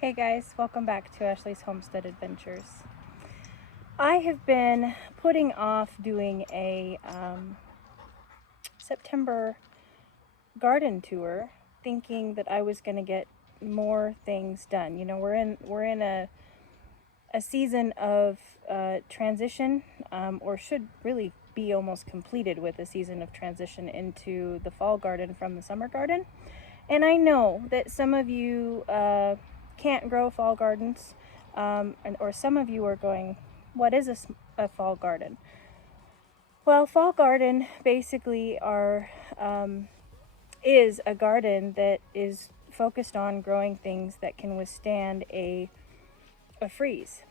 Hey guys, welcome back to Ashley's Homestead Adventures. I have been putting off doing a September garden tour, thinking that I was going to get more things done. You know, we're in a season of transition, or should really be almost completed with a season of transition into the fall garden from the summer garden. And I know that some of you can't grow fall gardens, or some of you are going, what is a fall garden? Well, fall garden basically is a garden that is focused on growing things that can withstand a freeze.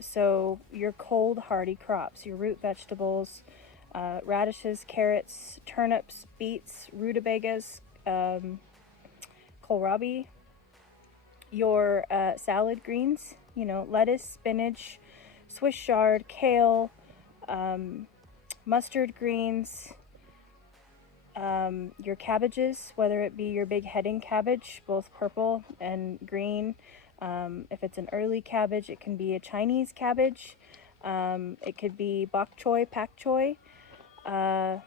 So your cold hardy crops, your root vegetables, radishes, carrots, turnips, beets, rutabagas, kohlrabi, your salad greens, you know, lettuce, spinach, Swiss chard, kale, mustard greens, your cabbages, whether it be your big heading cabbage, both purple and green. If it's an early cabbage, it can be a Chinese cabbage. It could be bok choy, pak choy, and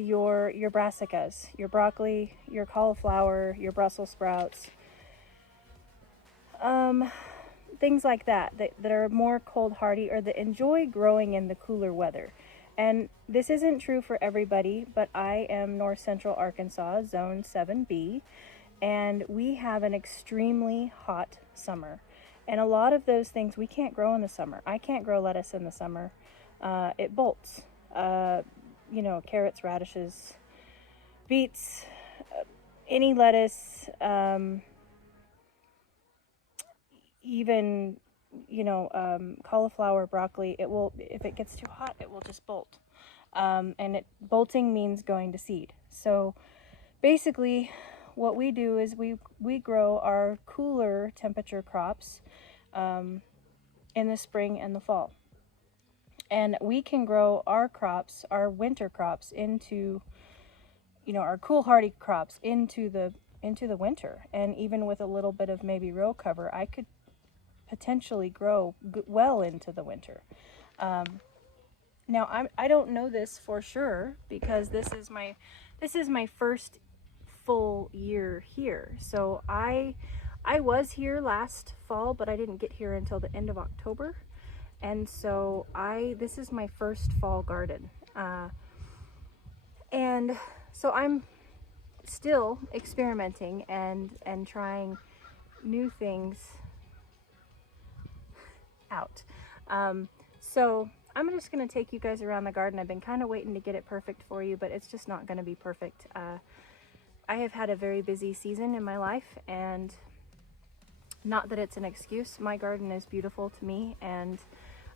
your brassicas, your broccoli, your cauliflower, your Brussels sprouts. Things like that are more cold hardy or that enjoy growing in the cooler weather. And this isn't true for everybody, but I am North Central Arkansas, Zone 7B, and we have an extremely hot summer. And a lot of those things we can't grow in the summer. I can't grow lettuce in the summer. It bolts. You know, carrots, radishes, beets, any lettuce, even, you know, cauliflower, broccoli, it will, if it gets too hot, it will just bolt. And bolting means going to seed. So basically what we do is we grow our cooler temperature crops in the spring and the fall. And we can grow our crops, our winter crops, into, you know, our cool hardy crops into the winter. And even with a little bit of maybe row cover, I could potentially grow well into the winter. Now I don't know this for sure because this is my first full year here. So I was here last fall, but I didn't get here until the end of October. And so this is my first fall garden. And so I'm still experimenting and trying new things out. So I'm just going to take you guys around the garden. I've been kind of waiting to get it perfect for you, but it's just not going to be perfect. I have had a very busy season in my life, and not that it's an excuse. My garden is beautiful to me, and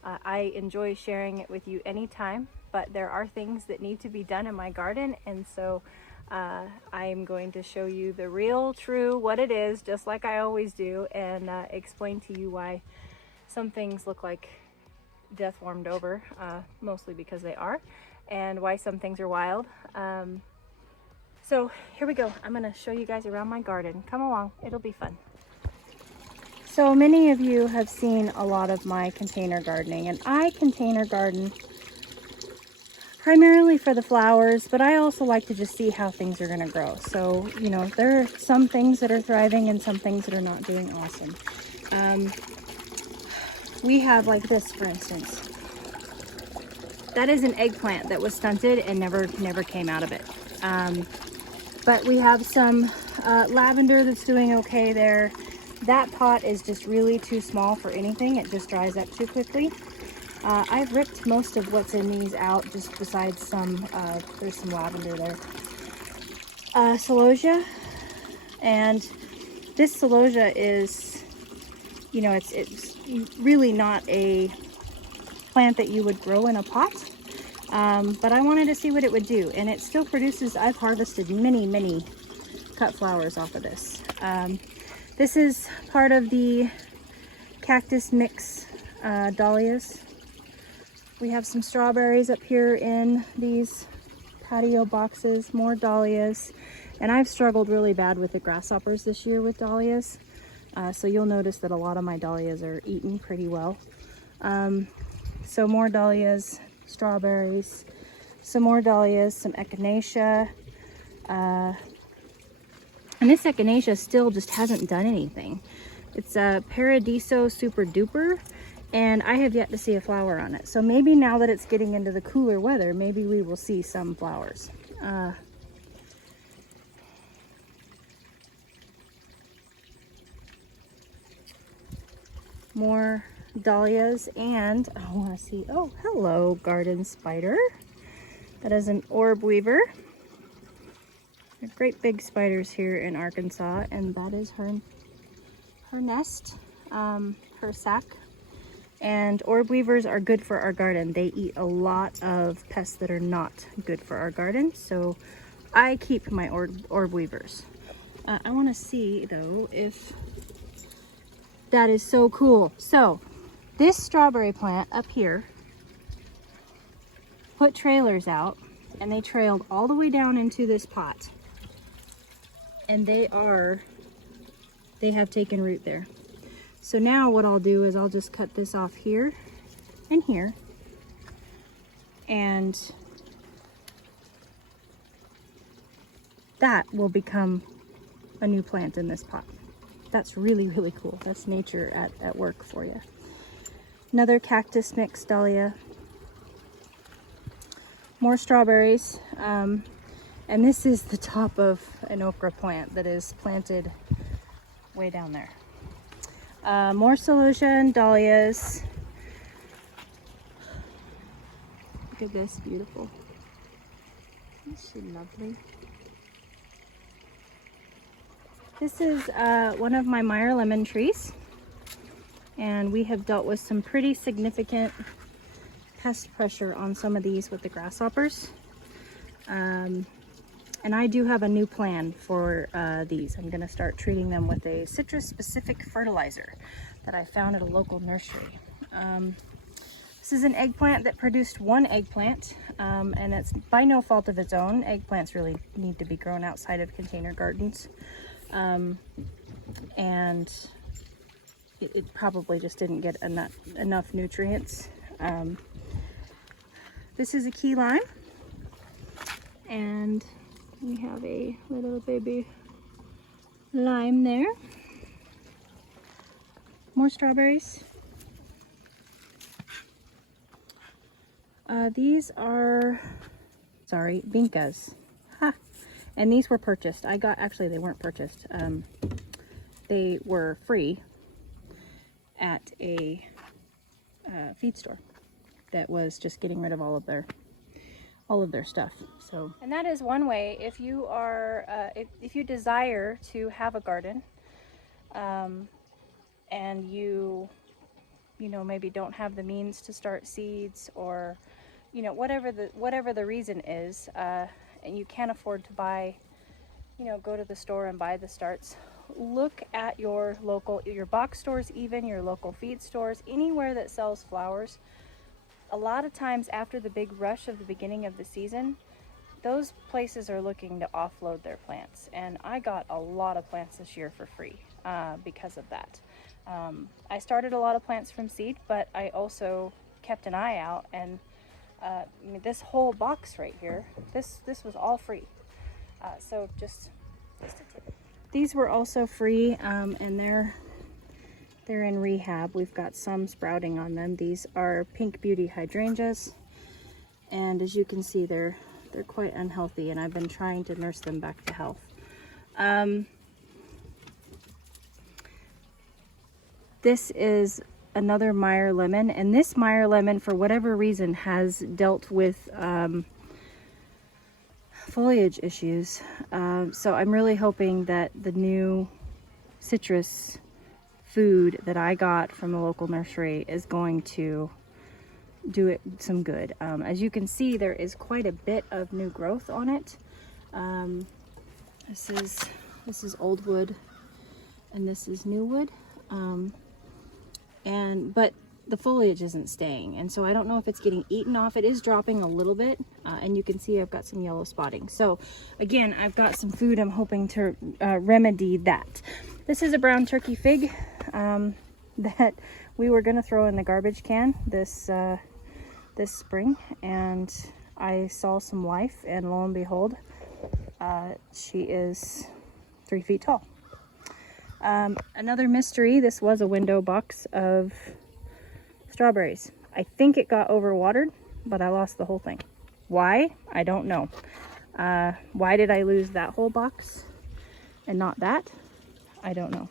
I enjoy sharing it with you anytime, but there are things that need to be done in my garden, and so I'm going to show you the real, true, what it is, just like I always do, and explain to you why some things look like death warmed over, mostly because they are, and why some things are wild. So here we go. I'm gonna show you guys around my garden. Come along, it'll be fun. So many of you have seen a lot of my container gardening, and I container garden primarily for the flowers, but I also like to just see how things are gonna grow. So, you know, there are some things that are thriving and some things that are not doing awesome. We have like this, for instance. That is an eggplant that was stunted and never came out of it. But we have some lavender that's doing okay there. That pot is just really too small for anything. It just dries up too quickly. I've ripped most of what's in these out, just besides some, there's some lavender there. Celosia, and this celosia is, you know, it's really not a plant that you would grow in a pot, but I wanted to see what it would do, and it still produces. I've harvested many cut flowers off of this. This is part of the cactus mix dahlias. We have some strawberries up here in these patio boxes, more dahlias, And I've struggled really bad with the grasshoppers this year with dahlias. So you'll notice that a lot of my dahlias are eaten pretty well. So more dahlias, strawberries, some more dahlias, some echinacea. And this echinacea still just hasn't done anything. It's a Paradiso Super Duper, and I have yet to see a flower on it. So maybe now that it's getting into the cooler weather, maybe we will see some flowers. More dahlias, and I want to see, oh, hello, garden spider. That is an orb weaver. They're great big spiders here in Arkansas, and that is her nest, her sack. And orb weavers are good for our garden. They eat a lot of pests that are not good for our garden, so I keep my orb weavers. I want to see though if that is so cool. So this strawberry plant up here put trailers out, and they trailed all the way down into this pot, and they have taken root there. So now what I'll do is I'll just cut this off here and here, and that will become a new plant in this pot. That's really, really cool. That's nature at work for you. Another cactus mix dahlia. More strawberries. And this is the top of an okra plant that is planted way down there. More celosia and dahlias. Look at this, beautiful. Isn't she lovely? This is one of my Meyer lemon trees, and we have dealt with some pretty significant pest pressure on some of these with the grasshoppers. And I do have a new plan for these. I'm going to start treating them with a citrus-specific fertilizer that I found at a local nursery. This is an eggplant that produced one eggplant, and it's by no fault of its own. Eggplants really need to be grown outside of container gardens. And it probably just didn't get enough nutrients. This is a key lime, and we have a little baby lime there. More strawberries. These are, sorry, vincas. Ha! And these were purchased. Actually they weren't purchased. They were free at a feed store that was just getting rid of all of their stuff. So, and that is one way if you are if you desire to have a garden, and you know, maybe don't have the means to start seeds, or you know, whatever the reason is, and you can't afford to buy, you know, go to the store and buy the starts. Look at your box stores, even your local feed stores, anywhere that sells flowers. A lot of times after the big rush of the beginning of the season, those places are looking to offload their plants. And I got a lot of plants this year for free because of that. I started a lot of plants from seed, but I also kept an eye out, and I mean, this whole box right here, this was all free. So just a tip. These were also free, and they're in rehab. We've got some sprouting on them. These are pink beauty hydrangeas, and as you can see, they're quite unhealthy, and I've been trying to nurse them back to health. This is another Meyer lemon, and this Meyer lemon, for whatever reason, has dealt with foliage issues. So I'm really hoping that the new citrus food that I got from the local nursery is going to do it some good. As you can see, there is quite a bit of new growth on it. This is old wood, and this is new wood. But the foliage isn't staying, and so I don't know if it's getting eaten off. It is dropping a little bit, and you can see I've got some yellow spotting. So again, I've got some food I'm hoping to remedy that. This is a brown turkey fig that we were going to throw in the garbage can this spring, and I saw some life, and lo and behold, she is 3 feet tall. Another mystery, this was a window box of strawberries. I think it got overwatered, but I lost the whole thing. Why? I don't know. Why did I lose that whole box and not that? I don't know.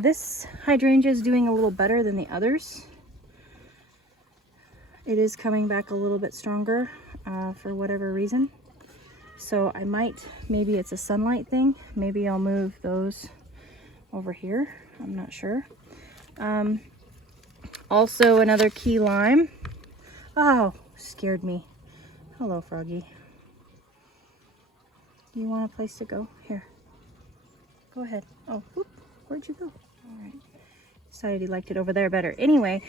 This hydrangea is doing a little better than the others. It is coming back a little bit stronger for whatever reason. So I might, maybe it's a sunlight thing. Maybe I'll move those over here. I'm not sure. Also another key lime. Oh, scared me. Hello, Froggy. Do you want a place to go? Here. Go ahead. Oh, whoop, where'd you go? All right. Decided he liked it over there better. Anyway,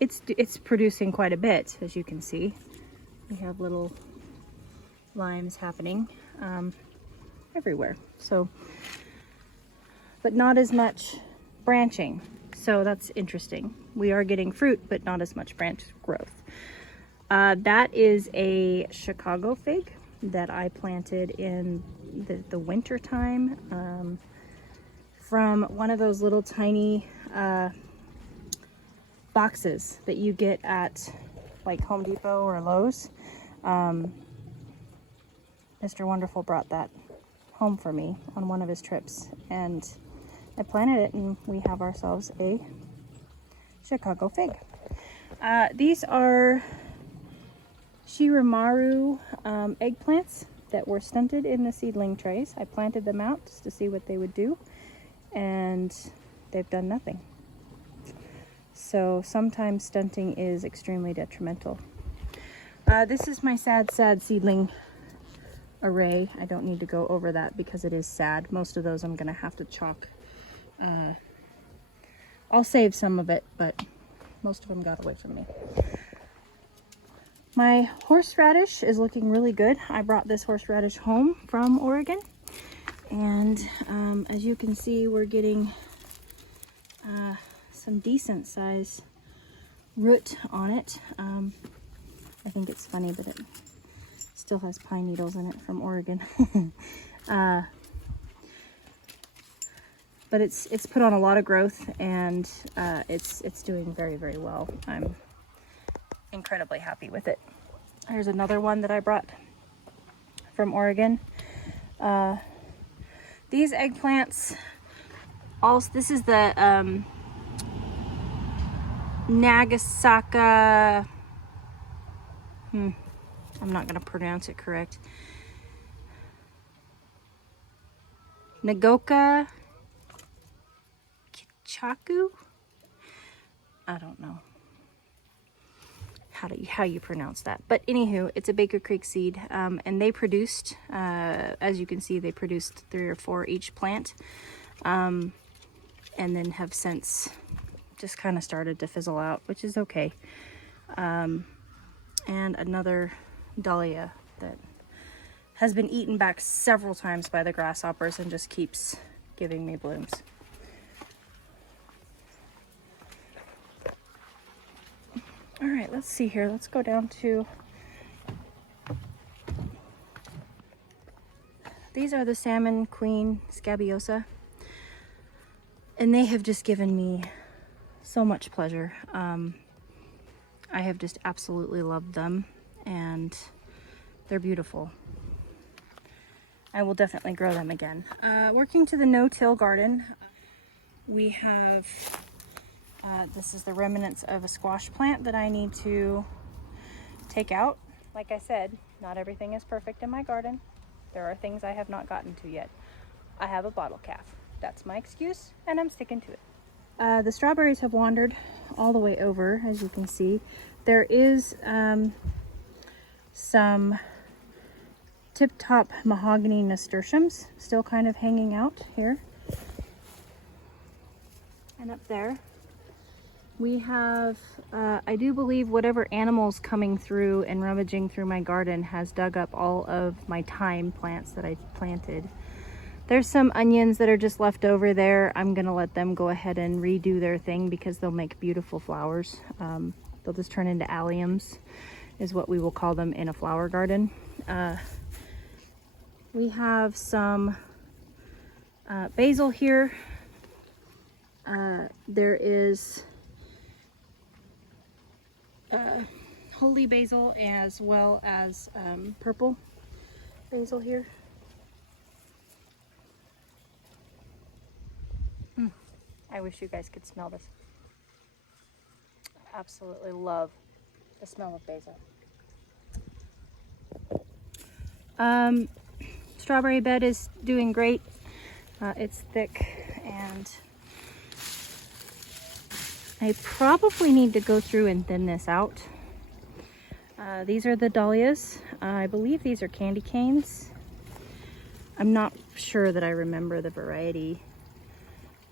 it's producing quite a bit, as you can see. We have little limes happening everywhere. So, but not as much branching. So that's interesting. We are getting fruit, but not as much branch growth. That is a Chicago fig that I planted in the winter time from one of those little tiny boxes that you get at like Home Depot or Lowe's. Mr. Wonderful brought that home for me on one of his trips, and I planted it, and we have ourselves a Chicago fig. These are Shiramaru eggplants that were stunted in the seedling trays. I planted them out just to see what they would do, and they've done nothing. So sometimes stunting is extremely detrimental. This is my sad seedling array. I don't need to go over that because it is sad. Most of those I'm going to have to chalk. I'll save some of it, but most of them got away from me. My horseradish is looking really good. I brought this horseradish home from Oregon, and as you can see, we're getting some decent size root on it. I think it's funny, but it still has pine needles in it from Oregon. But it's put on a lot of growth, and it's doing very, very well. I'm incredibly happy with it. Here's another one that I brought from Oregon. These eggplants, this is the Nagasaka, I'm not going to pronounce it correct. Nagoka Kichaku? I don't know how you pronounce that. But anywho, it's a Baker Creek seed, and they produced, as you can see, they produced 3 or 4 each plant, and then have since just kind of started to fizzle out, which is okay. And another dahlia that has been eaten back several times by the grasshoppers and just keeps giving me blooms. All right, let's see here. Let's go down to, these are the Salmon Queen Scabiosa, and they have just given me so much pleasure. I have just absolutely loved them, and they're beautiful. I will definitely grow them again. Working to the no-till garden, we have, this is the remnants of a squash plant that I need to take out. Like I said, not everything is perfect in my garden. There are things I have not gotten to yet. I have a bottle calf. That's my excuse, and I'm sticking to it. The strawberries have wandered all the way over, as you can see. There is some tip-top mahogany nasturtiums still kind of hanging out here. And up there, We have, I do believe whatever animals coming through and rummaging through my garden has dug up all of my thyme plants that I planted. There's some onions that are just left over there. I'm gonna let them go ahead and redo their thing because they'll make beautiful flowers. They'll just turn into alliums, is what we will call them in a flower garden. We have some basil here. There is holy basil as well as purple basil here. I wish you guys could smell this. I absolutely love the smell of basil. Strawberry bed is doing great. It's thick, and I probably need to go through and thin this out. These are the dahlias. I believe these are candy canes. I'm not sure that I remember the variety.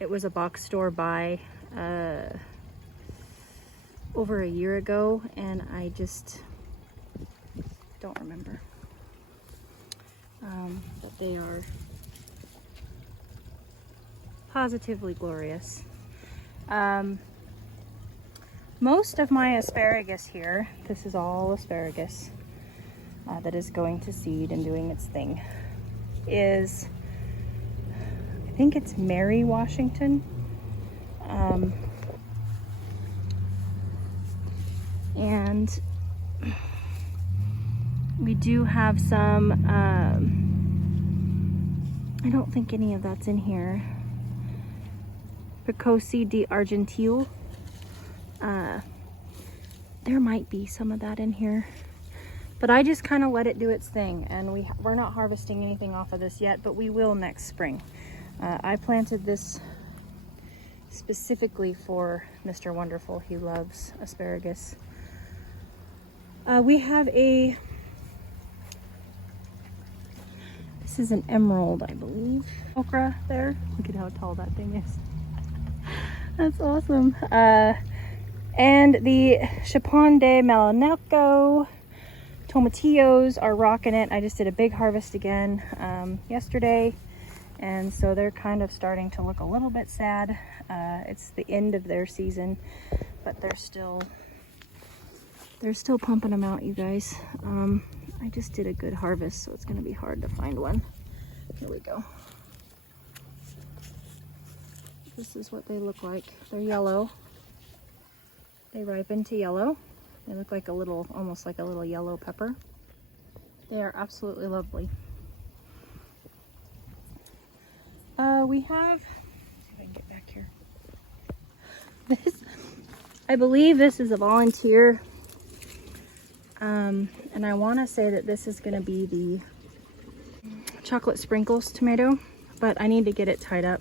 It was a box store buy over a year ago, and I just don't remember. But they are positively glorious. Most of my asparagus here, this is all asparagus that is going to seed and doing its thing, is, I think it's Mary Washington. And we do have some, I don't think any of that's in here. Picosi di Argentile. There might be some of that in here. But I just kind of let it do its thing, and we're not harvesting anything off of this yet, but we will next spring. I planted this specifically for Mr. Wonderful. He loves asparagus. We have this is an emerald, I believe. Okra there. Look at how tall that thing is. That's awesome. And the Chapon de Melanelco tomatillos are rocking it. I just did a big harvest again yesterday, and so they're kind of starting to look a little bit sad. It's the end of their season, but they're still pumping them out, you guys. I just did a good harvest, so it's going to be hard to find one. Here we go. This is what they look like. They're yellow. They ripen to yellow. They look like a little, almost like a little yellow pepper. They are absolutely lovely. We have, let's see if I can get back here. This, I believe this is a volunteer. And I want to say that this is going to be the chocolate sprinkles tomato, but I need to get it tied up.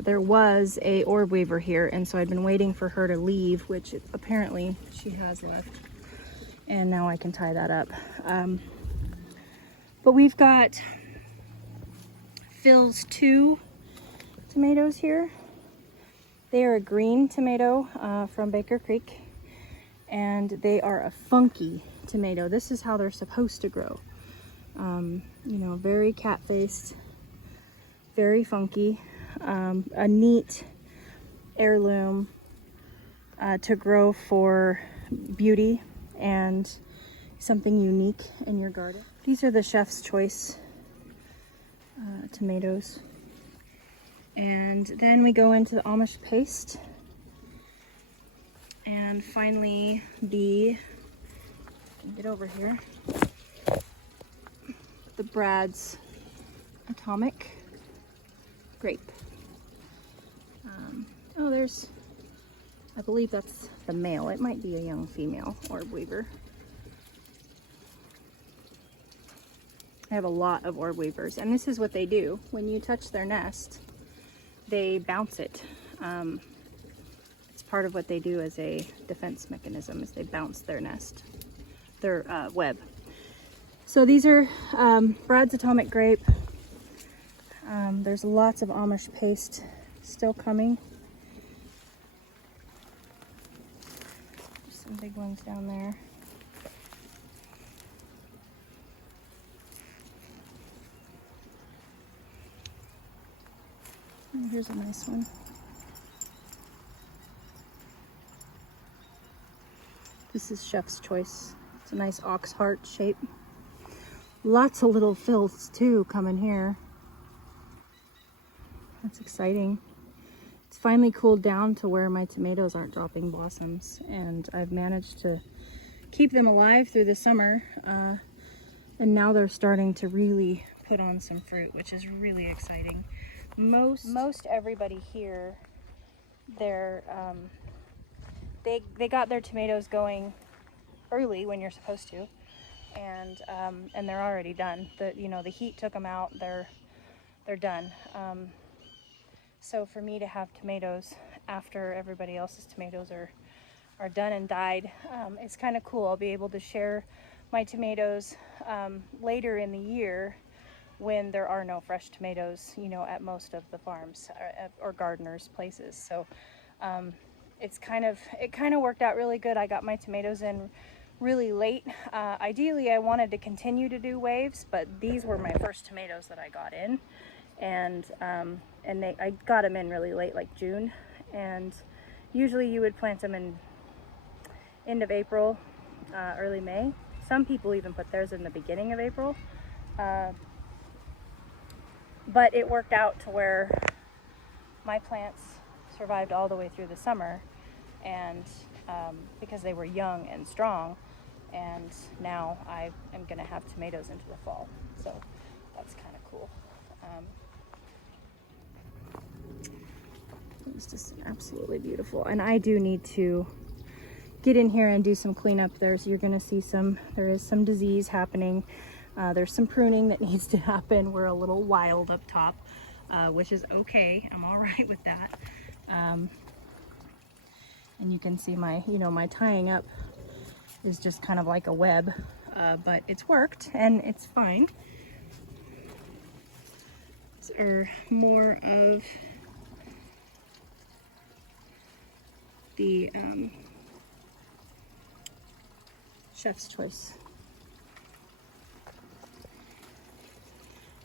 There was a orb weaver here, and so I'd been waiting for her to leave, which apparently she has left, and now I can tie that up. But we've got Phil's 2 tomatoes here. They are a green tomato from Baker Creek, and they are a funky tomato. This is how they're supposed to grow. You know, very cat-faced, very funky. A neat heirloom to grow for beauty and something unique in your garden. These are the Chef's Choice tomatoes. And then we go into the Amish paste. And finally, get over here, the Brad's Atomic Grape. Oh, there's, I believe that's the male. It might be a young female orb weaver. I have a lot of orb weavers, and this is what they do. When you touch their nest, they bounce it. It's part of what they do as a defense mechanism, is they bounce their nest, their web. So these are Brad's Atomic Grape. There's lots of Amish paste still coming. big ones down there. And here's a nice one. This is Chef's Choice. It's a nice ox heart shape. Lots of little filths too coming here. That's exciting. It's finally cooled down to where my tomatoes aren't dropping blossoms, and I've managed to keep them alive through the summer, and now they're starting to really put on some fruit, which is really exciting. Most everybody here, they got their tomatoes going early when you're supposed to, and they're already done. The heat took them out. They're done. So for me to have tomatoes after everybody else's tomatoes are done and died, it's kind of cool. I'll be able to share my tomatoes later in the year when there are no fresh tomatoes, at most of the farms or gardeners' places. So it kind of worked out really good. I got my tomatoes in really late. Ideally, I wanted to continue to do waves, but these were my first tomatoes that I got in, and I got them in really late, like June. And usually you would plant them in end of April, early May. Some people even put theirs in the beginning of April. But it worked out to where my plants survived all the way through the summer, and because they were young and strong, and now I am going to have tomatoes into the fall, so that's kind of cool. It's just absolutely beautiful, and I do need to get in here and do some cleanup. You're going to see there is some disease happening. There's some pruning that needs to happen. We're a little wild up top, which is okay. I'm all right with that. And you can see my tying up is just kind of like a web, but it's worked and it's fine. These are more of the Chef's Choice.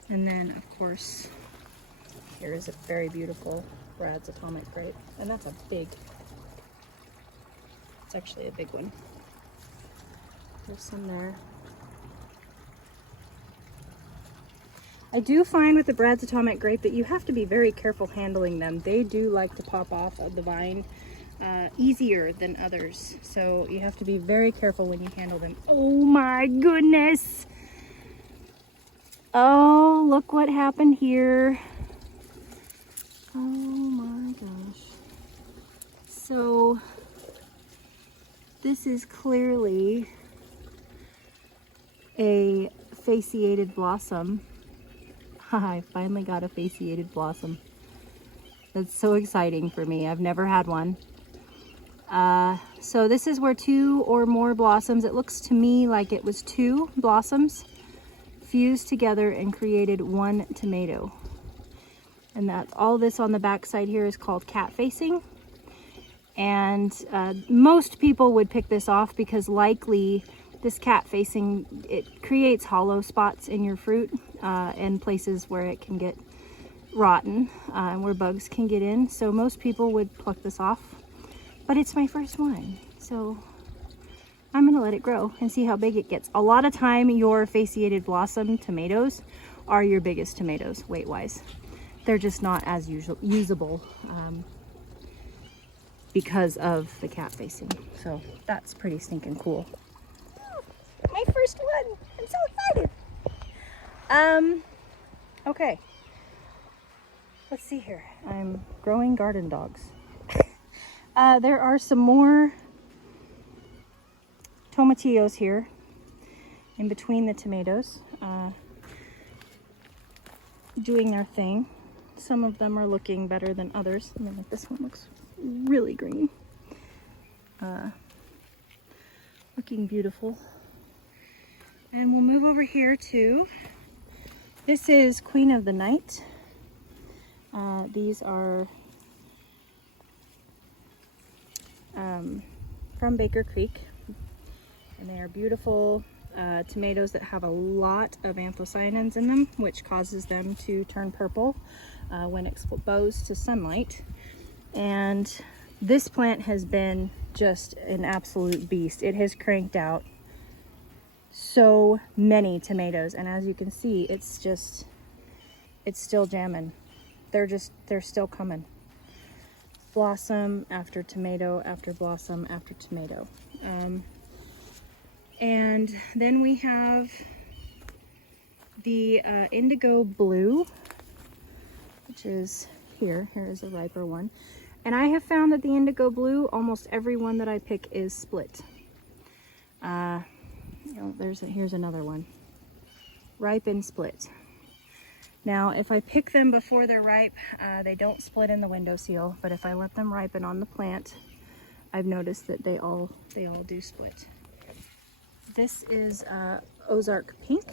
And then, of course, here is a very beautiful Brad's Atomic Grape. And that's it's actually a big one. There's some there. I do find with the Brad's Atomic Grape that you have to be very careful handling them. They do like to pop off of the vine easier than others. So you have to be very careful when you handle them. Oh my goodness! Oh, look what happened here. Oh my gosh. So this is clearly a fasciated blossom. I finally got a fasciated blossom. That's so exciting for me. I've never had one. So this is where 2 or more blossoms, it looks to me like it was 2 blossoms fused together and created 1 tomato. And that's all this on the back side here is called cat facing. And most people would pick this off because likely this cat facing, it creates hollow spots in your fruit and places where it can get rotten and where bugs can get in. So most people would pluck this off, but it's my first one. So I'm gonna let it grow and see how big it gets. A lot of time your fasciated blossom tomatoes are your biggest tomatoes weight-wise. They're just not as usable because of the cat facing. So that's pretty stinking cool. My first one, I'm so excited. Okay, let's see here. I'm growing garden dogs. There are some more tomatillos here in between the tomatoes, doing their thing. Some of them are looking better than others. I mean, like this one looks really green. Looking beautiful. And we'll move over here to, this is Queen of the Night. These are from Baker Creek. And they are beautiful tomatoes that have a lot of anthocyanins in them, which causes them to turn purple when exposed to sunlight. And this plant has been just an absolute beast. It has cranked out so many tomatoes, and as you can see, it's still jamming. They're still coming. Blossom after tomato after blossom after tomato. And then we have the indigo blue, which is here. Here is a riper one. And I have found that the indigo blue, almost every one that I pick is split. Here's another one. Ripe and split. Now, if I pick them before they're ripe, they don't split in the windowsill, but if I let them ripen on the plant, I've noticed that they all do split. This is Ozark Pink,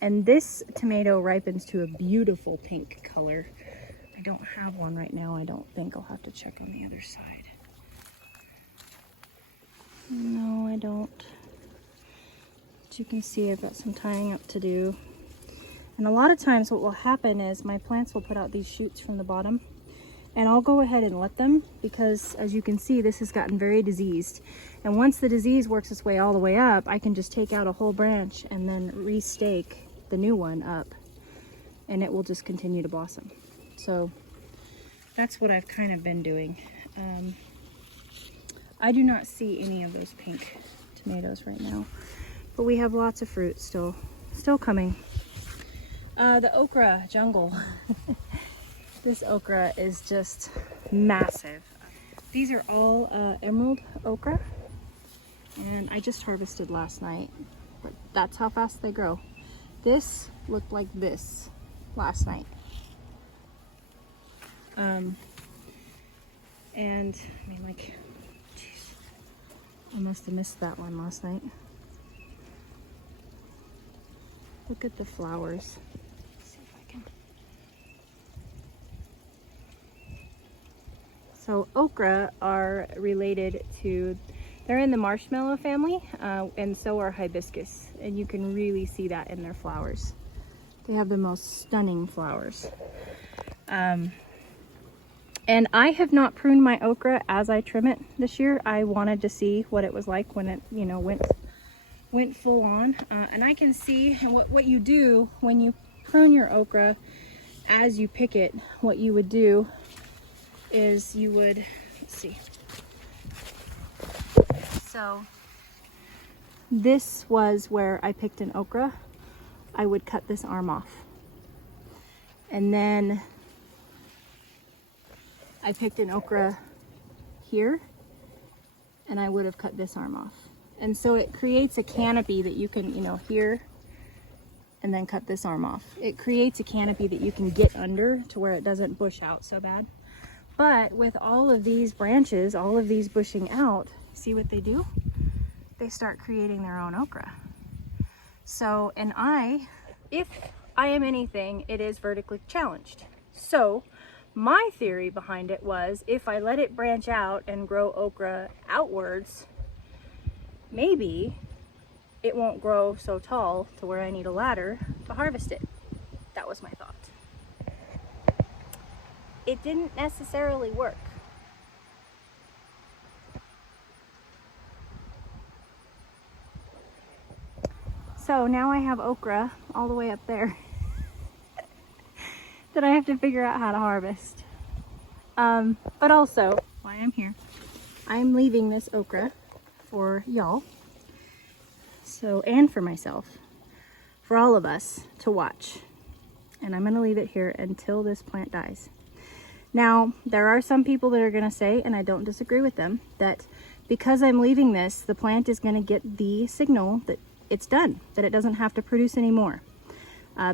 and this tomato ripens to a beautiful pink color. I don't have one right now, I don't think. I'll have to check on the other side. No, I don't. As you can see, I've got some tying up to do. And a lot of times what will happen is my plants will put out these shoots from the bottom, and I'll go ahead and let them, because as you can see, this has gotten very diseased. And once the disease works its way all the way up, I can just take out a whole branch and then restake the new one up, and it will just continue to blossom. So that's what I've kind of been doing. I do not see any of those pink tomatoes right now, but we have lots of fruit still coming. The okra jungle. This okra is just massive. These are all emerald okra, and I just harvested last night, but that's how fast they grow. This looked like this last night. And I mean, like, geez, I must have missed that one last night. Look at the flowers. Let's see if I can. So okra are related to, they're in the marshmallow family, and so are hibiscus, and you can really see that in their flowers. They have the most stunning flowers. And I have not pruned my okra as I trim it this year. I wanted to see what it was like when it, went full on. And I can see what you do when you prune your okra as you pick it. What you would do is you would, let's see. So this was where I picked an okra. I would cut this arm off. And then I picked an okra here, and I would have cut this arm off. And so it creates a canopy that you can, here, and then cut this arm off. It creates a canopy that you can get under to where it doesn't bush out so bad. But with all of these branches, all of these bushing out, see what they do? They start creating their own okra. So, and if I am anything, it is vertically challenged. So my theory behind it was, if I let it branch out and grow okra outwards, maybe it won't grow so tall to where I need a ladder to harvest it. That was my thought. It didn't necessarily work. So now I have okra all the way up there that I have to figure out how to harvest. But also, while I'm here, I'm leaving this okra for y'all, and for myself, for all of us to watch. And I'm gonna leave it here until this plant dies. Now, there are some people that are gonna say, and I don't disagree with them, that because I'm leaving this, the plant is gonna get the signal that it's done, that it doesn't have to produce anymore.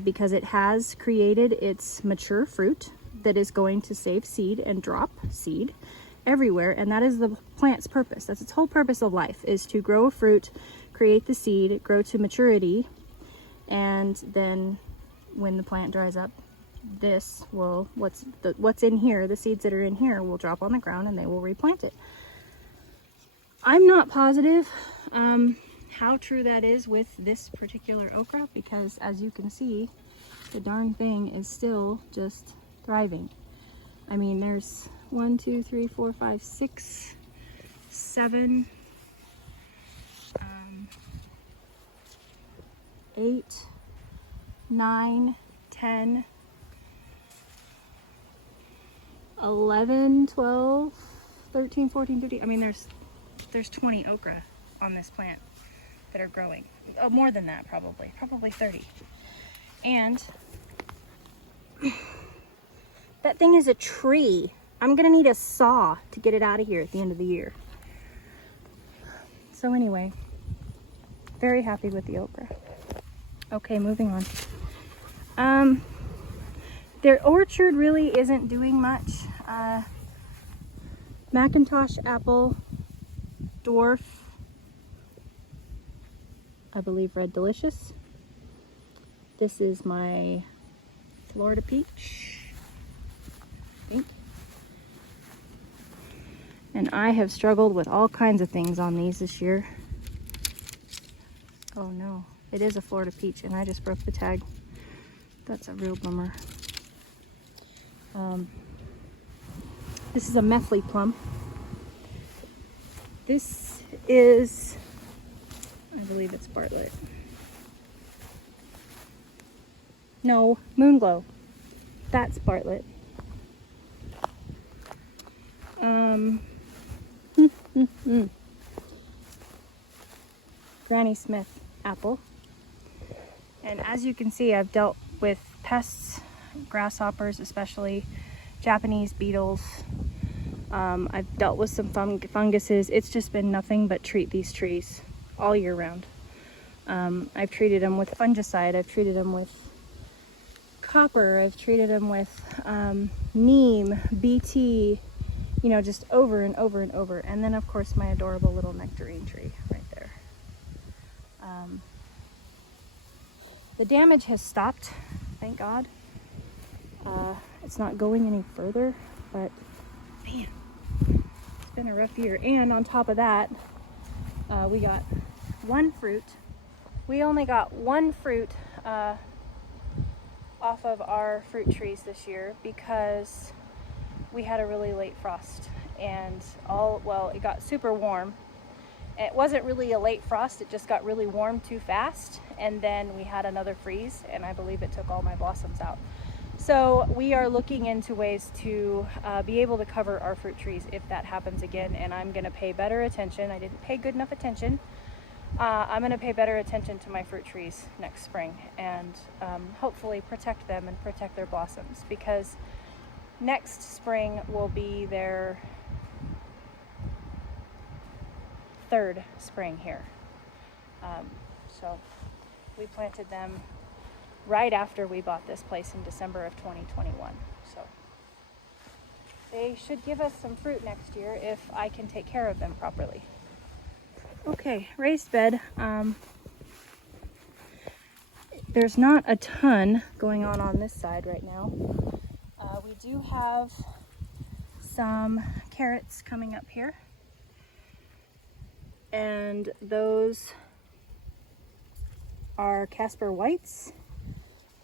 Because it has created its mature fruit that is going to save seed and drop seed everywhere, and that is the plant's purpose. That's its whole purpose of life, is to grow a fruit, create the seed, grow to maturity, and then when the plant dries up, this will, what's in here, the seeds that are in here will drop on the ground and they will replant it. I'm not positive how true that is with this particular okra, because as you can see, the darn thing is still just thriving. I mean, there's 1, 2, 3, 4, 5, 6, 7, 8, 9, 10, 11, 12, 13, 14, 15. I mean, there's 20 okra on this plant that are growing. Oh, more than that, probably 30. And that thing is a tree. I'm gonna need a saw to get it out of here at the end of the year. So anyway, very happy with the okra. Okay, moving on. Their orchard really isn't doing much. Macintosh apple, dwarf, I believe Red Delicious. This is my Florida peach, I think. And I have struggled with all kinds of things on these this year. Oh no, it is a Florida peach and I just broke the tag. That's a real bummer. This is a Methley plum. This is, I believe it's Bartlett. No, Moonglow. That's Bartlett. Granny Smith apple. And as you can see, I've dealt with pests, grasshoppers especially, Japanese beetles. I've dealt with some funguses. It's just been nothing but treat these trees all year round. I've treated them with fungicide, I've treated them with copper, I've treated them with neem, BT, you know, just over and over and over. And then of course my adorable little nectarine tree right there. The damage has stopped, thank God. It's not going any further, but man, it's been a rough year. And on top of that, we got one fruit. We only got one fruit off of our fruit trees this year because we had a really late frost, and it got super warm. It wasn't really a late frost, it just got really warm too fast, and then we had another freeze, and I believe it took all my blossoms out. So we are looking into ways to be able to cover our fruit trees if that happens again, and I'm going to pay better attention. I didn't pay good enough attention. I'm going to pay better attention to my fruit trees next spring, and hopefully protect them and protect their blossoms, because next spring will be their third spring here. So we planted them right after we bought this place in December of 2021. So they should give us some fruit next year if I can take care of them properly. Okay, raised bed. There's not a ton going on this side right now. We do have some carrots coming up here, and those are Casper Whites,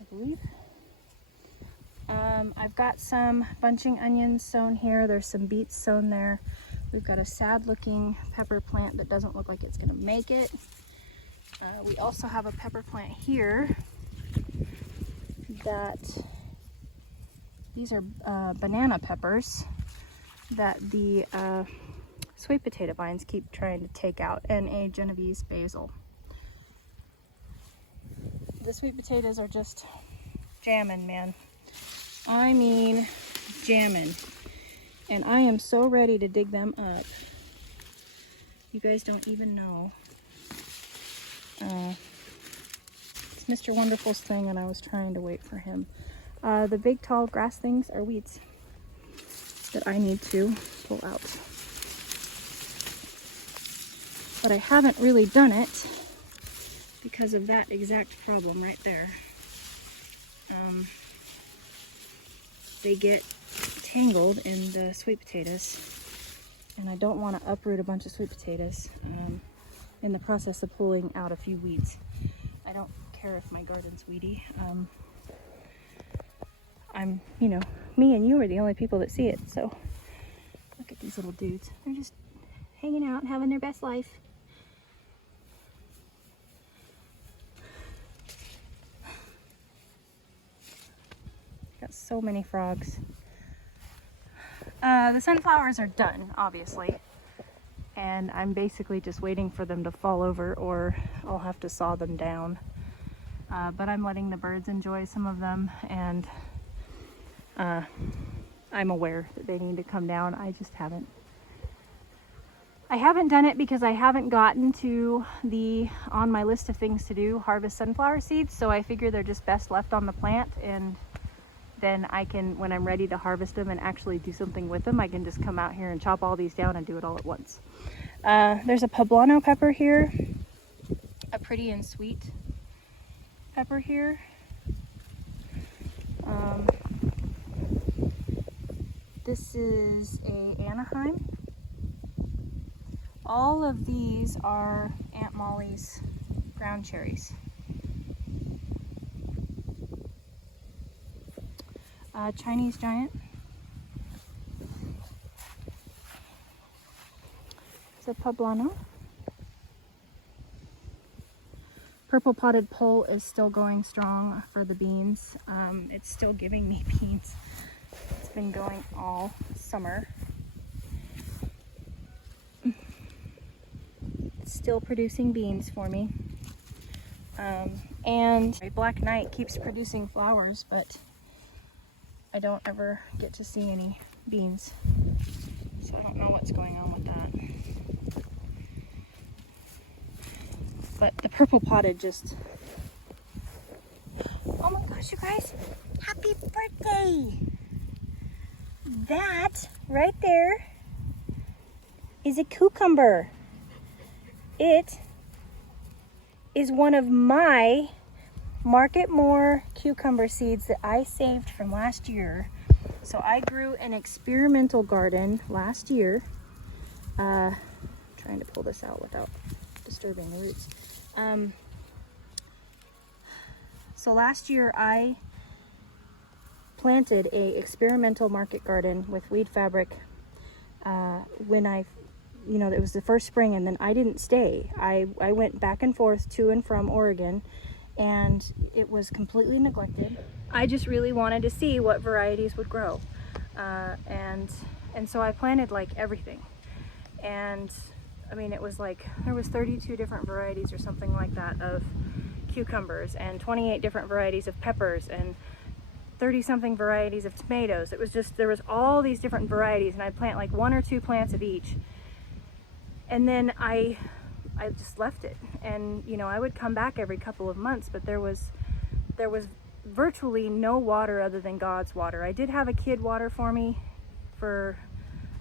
I believe. I've got some bunching onions sown here. There's some beets sown there. We've got a sad looking pepper plant that doesn't look like it's gonna make it. We also have a pepper plant here that these are banana peppers that the sweet potato vines keep trying to take out, and a Genovese basil. The sweet potatoes are just jamming, man. I mean jamming. And I am so ready to dig them up. You guys don't even know. It's Mr. Wonderful's thing, and I was trying to wait for him. The big tall grass things are weeds that I need to pull out. But I haven't really done it because of that exact problem right there. They get tangled in the sweet potatoes, and I don't want to uproot a bunch of sweet potatoes. in the process of pulling out a few weeds. I don't care if my garden's weedy. I'm, you know, me and you are the only people that see it, so look at these little dudes. They're just hanging out and having their best life. Got so many frogs. The sunflowers are done, obviously, and I'm basically just waiting for them to fall over, or I'll have to saw them down. But I'm letting the birds enjoy some of them, and I'm aware that they need to come down. I just haven't. I haven't done it because I haven't gotten to the, on my list of things to do, harvest sunflower seeds, so I figure they're just best left on the plant, and then I can, when I'm ready to harvest them and actually do something with them, I can just come out here and chop all these down and do it all at once. There's a poblano pepper here, a pretty and sweet pepper here. This is a Anaheim. All of these are Aunt Molly's ground cherries. Chinese giant. It's a poblano. Purple potted pole is still going strong for the beans. It's still giving me beans. It's been going all summer. It's still producing beans for me. And Black Knight keeps producing flowers, but I don't ever get to see any beans. So I don't know what's going on with that. But the purple potted just... Oh my gosh, you guys! Happy birthday! That right there is a cucumber. It is one of my Market More cucumber seeds that I saved from last year. So I grew an experimental garden last year. Trying to pull this out without disturbing the roots. So last year I planted a experimental market garden with weed fabric when it was the first spring, and then I didn't stay. I went back and forth to and from Oregon, and it was completely neglected. I just really wanted to see what varieties would grow. And so I planted like everything. And I mean, it was like, there was 32 different varieties or something like that of cucumbers, and 28 different varieties of peppers, and 30 something varieties of tomatoes. It was just, there was all these different varieties, and I'd plant like 1 or 2 plants of each. And then I just left it. And I would come back every couple of months, but there was virtually no water other than God's water. I did have a kid water for me for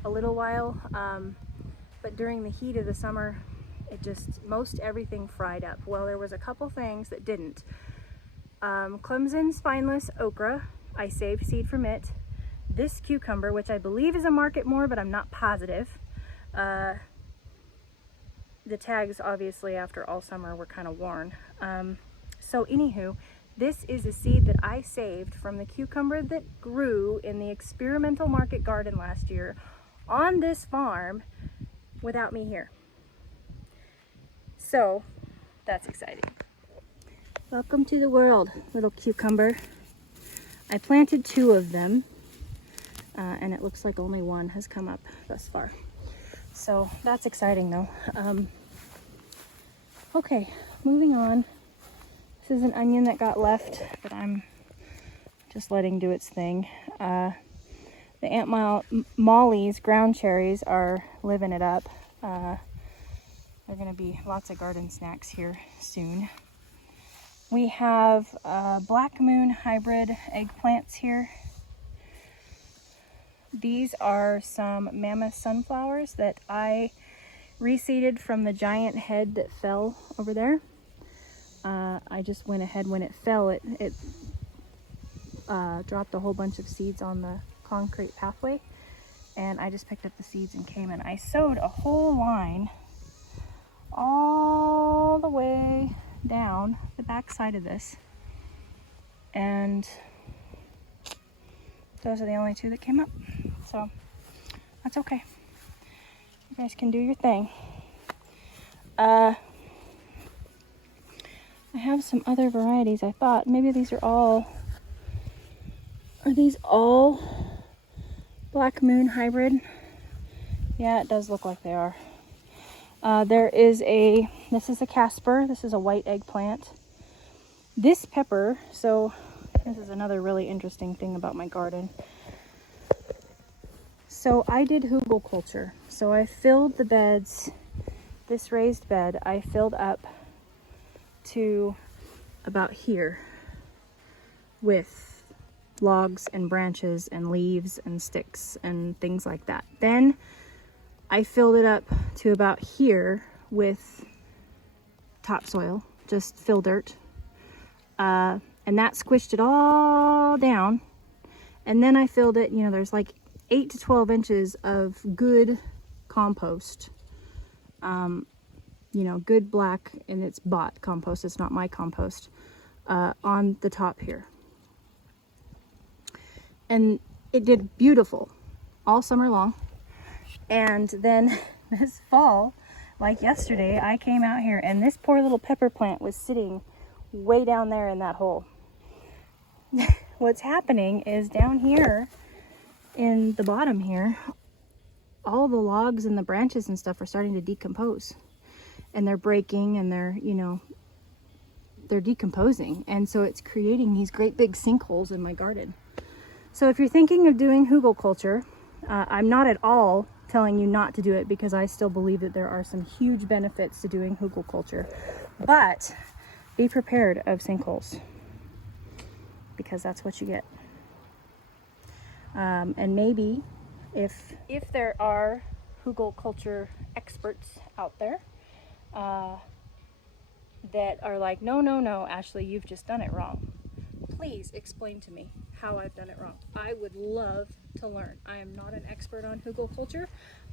a little while, but during the heat of the summer, most everything fried up. Well, there was a couple things that didn't. Clemson spineless okra, I saved seed from it. This cucumber, which I believe is a Market More, but I'm not positive. The tags, obviously, after all summer were kind of worn. So anywho, this is a seed that I saved from the cucumber that grew in the experimental market garden last year on this farm without me here. So that's exciting. Welcome to the world, little cucumber. I planted 2 of them, and it looks like only 1 has come up thus far. So that's exciting though. Okay, moving on. This is an onion that got left, but I'm just letting do its thing. The Aunt Molly's ground cherries are living it up. There are going to be lots of garden snacks here soon. We have Black Moon hybrid eggplants here. These are some mammoth sunflowers that I reseeded from the giant head that fell over there. I just went ahead when it fell, it dropped a whole bunch of seeds on the concrete pathway, and I just picked up the seeds and came and I sowed a whole line all the way down the back side of this, and those are the only two that came up, so that's okay. You guys can do your thing. I have some other varieties. I thought maybe these are these all Black Moon hybrid? Yeah, it does look like they are. This is a Casper. This is a white eggplant. This pepper, so this is another really interesting thing about my garden. So I did Hugelkulture. So I filled the beds, this raised bed, I filled up to about here with logs and branches and leaves and sticks and things like that. Then I filled it up to about here with topsoil, just fill dirt. And that squished it all down. And then I filled it, there's like 8 to 12 inches of good compost. Good black, and it's bought compost, it's not my compost, on the top here. And it did beautiful all summer long. And then this fall, like yesterday, I came out here and this poor little pepper plant was sitting way down there in that hole. What's happening is down here in the bottom here, all the logs and the branches and stuff are starting to decompose, and they're breaking, and they're decomposing, and so it's creating these great big sinkholes in my garden. So if you're thinking of doing Hugelkulture, I'm not at all telling you not to do it, because I still believe that there are some huge benefits to doing Hugelkulture, but be prepared of sinkholes, because that's what you get. And maybe if there are Hugelkulture experts out there that are like, no, Ashley, you've just done it wrong, please explain to me how I've done it wrong. I would love to learn. I am not an expert on Hugelkulture.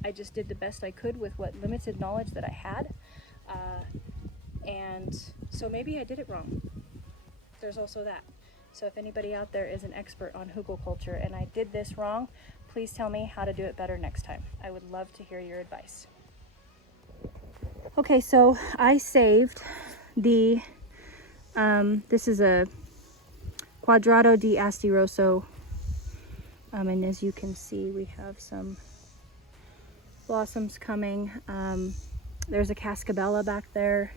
I just did the best I could with what limited knowledge that I had. And so maybe I did it wrong. There's also that. So if anybody out there is an expert on Hugelkulture and I did this wrong, please tell me how to do it better next time. I would love to hear your advice. Okay, so I saved the, this is a Quadrado di Astiroso, and as you can see, we have some blossoms coming. There's a Cascabella back there.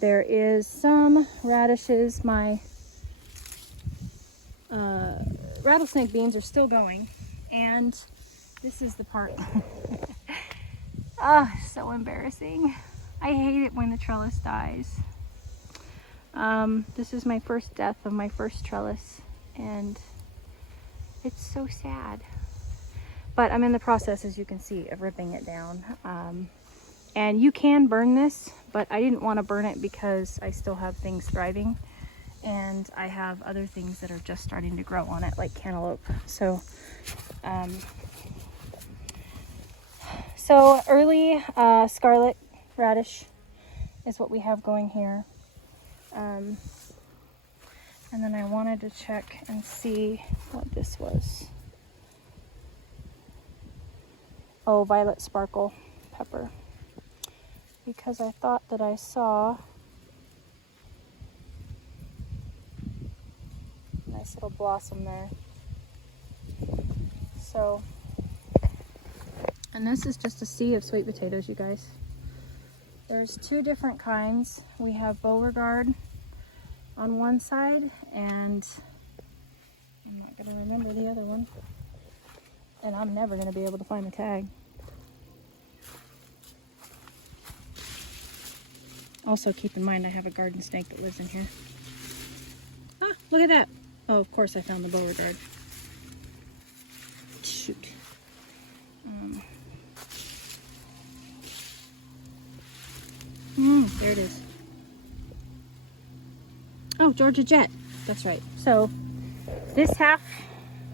There is some radishes. My rattlesnake beans are still going, and this is the part. So embarrassing. I hate it when the trellis dies. This is my first death of my first trellis, and it's so sad. But I'm in the process, as you can see, of ripping it down. And you can burn this, but I didn't want to burn it because I still have things thriving, and I have other things that are just starting to grow on it, like cantaloupe. So early scarlet radish is what we have going here. And then I wanted to check and see what this was. Oh, violet sparkle pepper. Because I thought that I saw a nice little blossom there. So, and this is just a sea of sweet potatoes, you guys. There's two different kinds. We have Beauregard on one side, and I'm not going to remember the other one. And I'm never going to be able to find the tag. Also, keep in mind I have a garden snake that lives in here. Ah, look at that. Oh, of course I found the Beauregard. Shoot. There it is. Oh, Georgia Jet. That's right. So this half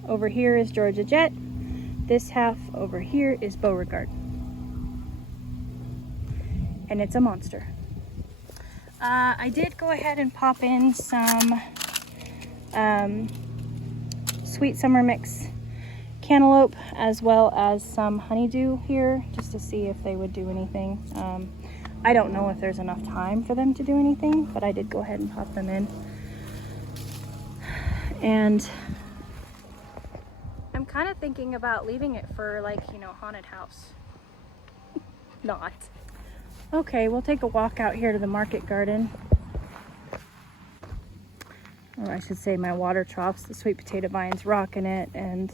over here is Georgia Jet. This half over here is Beauregard. and it's a monster. I did go ahead and pop in some sweet summer mix cantaloupe as well as some honeydew here just to see if they would do anything. I don't know if there's enough time for them to do anything, but I did go ahead and pop them in. And I'm kind of thinking about leaving it for, like, you know, haunted house. Not. Okay, we'll take a walk out here to the market garden. Or I should say my water troughs, the sweet potato vines rocking it, and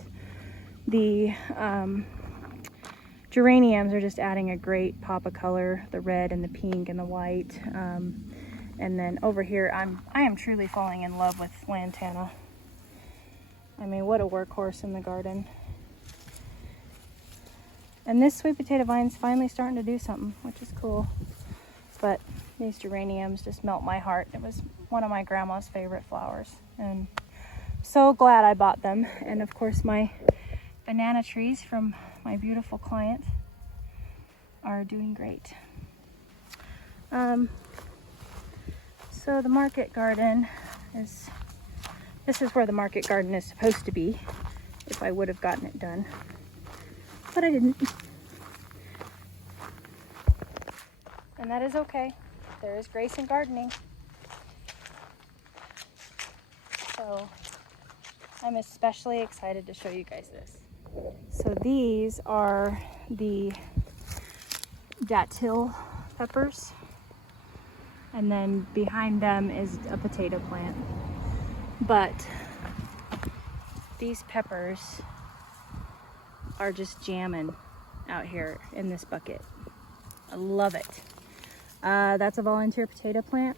the geraniums are just adding a great pop of color, the red and the pink and the white. And then over here, I am truly falling in love with lantana. I mean, what a workhorse in the garden. And this sweet potato vine's finally starting to do something, which is cool. But these geraniums just melt my heart. It was one of my grandma's favorite flowers, and so glad I bought them. And of course, my banana trees from my beautiful client are doing great. So the market garden is, this is where the market garden is supposed to be if I would have gotten it done, but I didn't. And that is okay. There is grace in gardening. So I'm especially excited to show you guys this. So these are the datil peppers, and then behind them is a potato plant. But these peppers are just jamming out here in this bucket. I love it. That's a volunteer potato plant.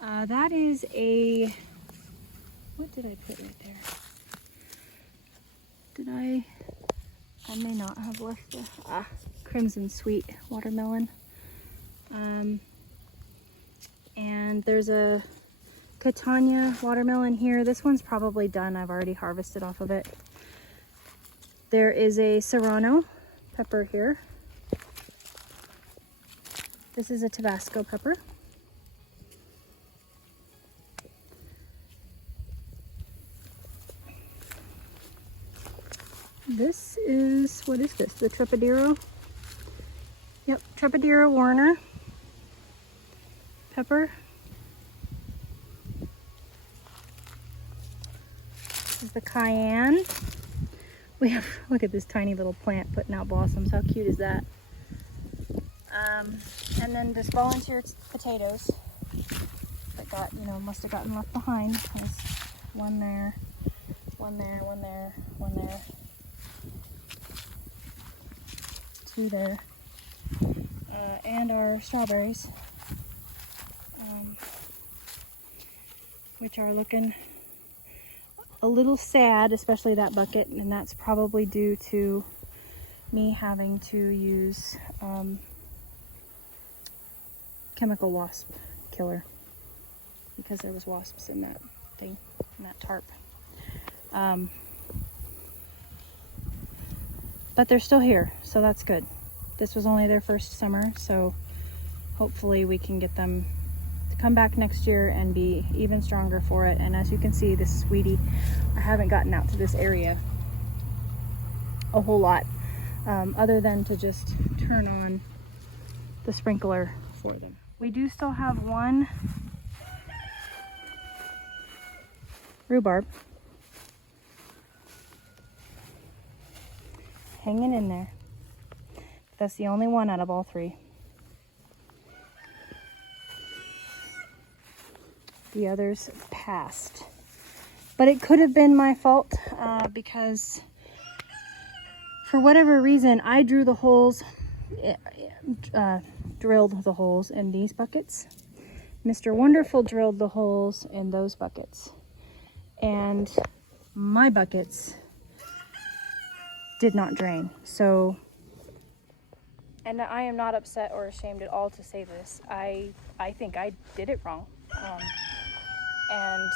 That is a, what did I put right there? I may not have left a crimson sweet watermelon. And there's a Catania watermelon here. This one's probably done. I've already harvested off of it. There is a serrano pepper here. This is a Tabasco pepper. This is, what is this? The Trepadero? Yep, Trepadero Warner pepper. This is the Cayenne. We have, look at this tiny little plant putting out blossoms. How cute is that? And then just volunteer potatoes that got, you know, must have gotten left behind. There's one there, one there, one there, one there, two there, and our strawberries, which are looking a little sad, especially that bucket, and that's probably due to me having to use chemical wasp killer because there was wasps in that thing, in that tarp. But they're still here, so that's good. This was only their first summer, so hopefully we can get them to come back next year and be even stronger for it. And as you can see, this sweetie, I haven't gotten out to this area a whole lot, other than to just turn on the sprinkler for them. We do still have one rhubarb hanging in there. That's the only one out of all three. The others passed. But it could have been my fault because for whatever reason, I drew the holes, drilled the holes in these buckets. Mr. Wonderful drilled the holes in those buckets. And my buckets did not drain. So, and I am not upset or ashamed at all to say this. I think I did it wrong. And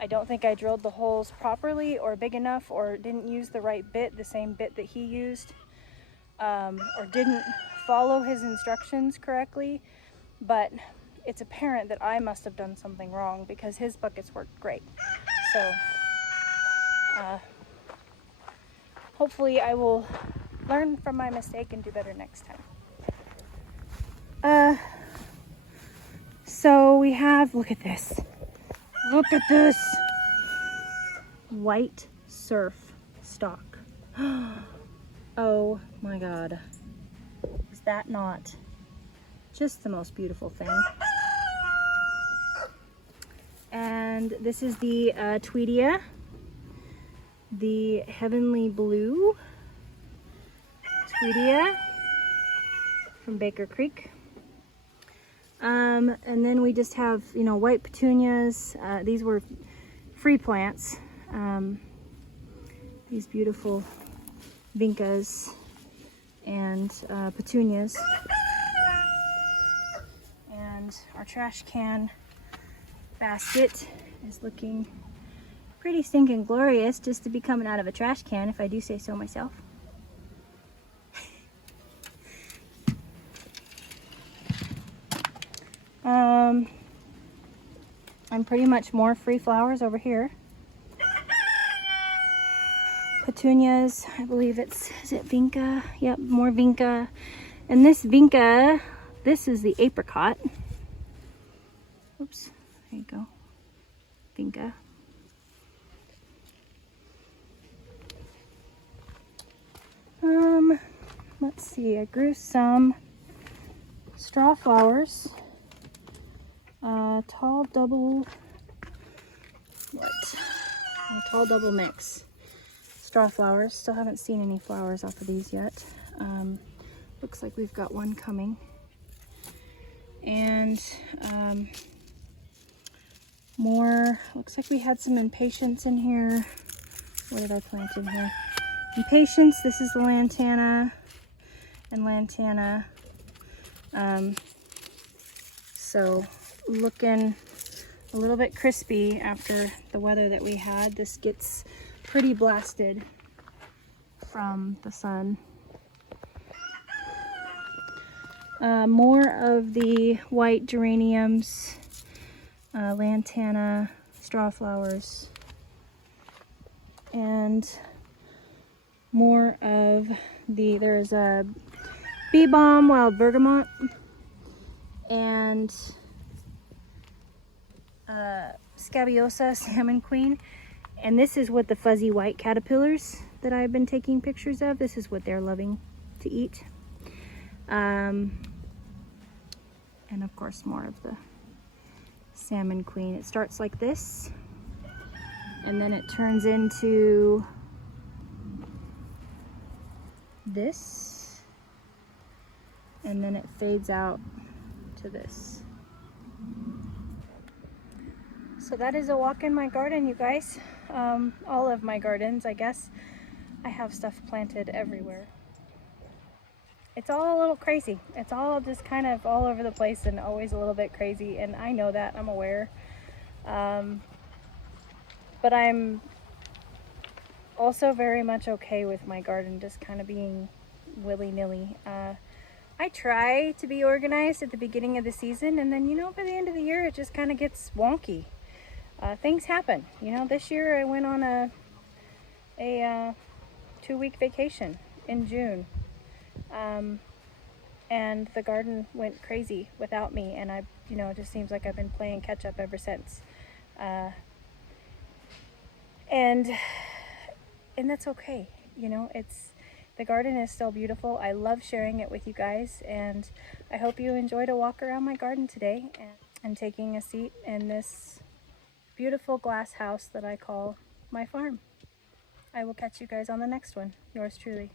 I don't think I drilled the holes properly or big enough, or didn't use the right bit, the same bit that he used, or didn't follow his instructions correctly, but it's apparent that I must have done something wrong because his buckets worked great. So hopefully I will learn from my mistake and do better next time. So we have, look at this. Look at this. White surf stock. Oh my God. Is that not just the most beautiful thing? And this is the Tweedia, the heavenly blue Tweedia from Baker Creek. And then we just have, you know, white petunias. These were free plants. These beautiful vincas and petunias. And our trash can basket is looking pretty stinking glorious just to be coming out of a trash can, if I do say so myself. I'm pretty much more free flowers over here. Petunias, I believe is it vinca? Yep, more vinca. And this vinca, this is the apricot. Oops, there you go. Vinca. Let's see, I grew some straw flowers. Tall double mix straw flowers. Still haven't seen any flowers off of these yet. Looks like we've got one coming. And more, looks like we had some impatiens in here. What did I plant in here? Impatiens, this is the lantana and lantana. So looking a little bit crispy after the weather that we had. This gets pretty blasted from the sun. More of the white geraniums, lantana, straw flowers, and more of the, there's a bee balm wild bergamot and scabiosa salmon queen. And this is what the fuzzy white caterpillars that I've been taking pictures of, this is what they're loving to eat. And of course more of the salmon queen. It starts like this and then it turns into this and then it fades out to this. So that is a walk in my garden, you guys. All of my gardens, I guess. I have stuff planted everywhere. It's all a little crazy. It's all just kind of all over the place and always a little bit crazy, and I know that, I'm aware. But I'm also very much okay with my garden just kind of being willy-nilly. I try to be organized at the beginning of the season, and then, you know, by the end of the year it just kind of gets wonky. Things happen. You know, this year I went on a 2-week vacation in June. And the garden went crazy without me, and I, you know, it just seems like I've been playing catch up ever since. And that's okay. You know, the garden is still beautiful. I love sharing it with you guys, and I hope you enjoyed a walk around my garden today and taking a seat in this beautiful glass house that I call my farm. I will catch you guys on the next one. Yours truly.